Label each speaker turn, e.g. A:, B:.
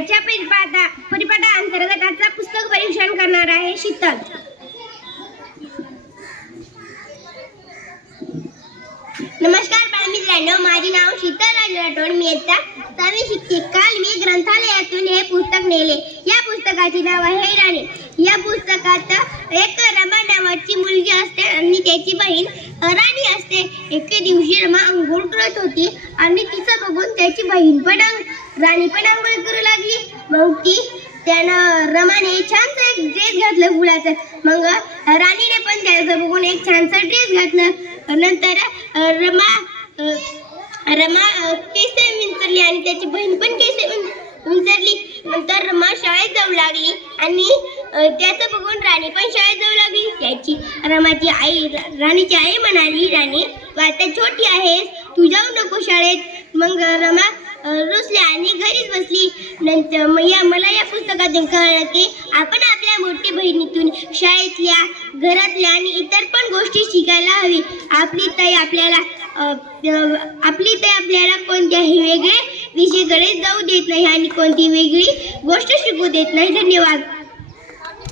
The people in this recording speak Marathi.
A: आजच्या परिपाठा परिपाठा अंतर्गत आजचा पुस्तक परीक्षण करणार आहे शीतल. नमस्कार बालमित्रांनो माझे नाव शीतल राठोड मी इयत्ता सहावी शिकते. काल मी ग्रंथालयातून हे पुस्तक नेले. या पुस्तकाचे नाव आहे राणी. या पुस्तकात एक रमा नावाची मुलगी असते आणि त्याची बहीण राणी असते. एके दिवशी रमा अंघोळ करत होती आणि तिचं बघून त्याची बहीण पण अंग- राणी पण आंघोळ करू लागली. मग ती त्यानं रमाने छानसा एक ड्रेस घातलं फुलाचं. मग राणीने पण त्याचं बघून एक छानसा ड्रेस घातलं. नंतर रमा रमा अ, केस विंचरली आणि त्याची बहीण पण केस विंचरली. नंतर रमा शाळेत जाऊ लागली आणि त्याचं बघून राणी पण शाळेत जाऊ लागली. त्याची रमाची आई राणीची आई म्हणाली राणी तू आता छोटी आहेस. तू जाऊ नको शाळेत मग रमा अ, रुसली आणि घरीच बसली नंतर मग या मला या पुस्तकातून कळलं की आपण आपल्या मोठ्या बहिणीतून शाळेतल्या घरातल्या आणि इतर पण गोष्टी शिकायला हवी. आपली ताई आपल्याला आपली ताई आपल्याला कोणत्याही वेगळे विषयाकडे जाऊ देत नाही आणि कोणती वेगळी गोष्ट शिकू देत नाही. धन्यवाद.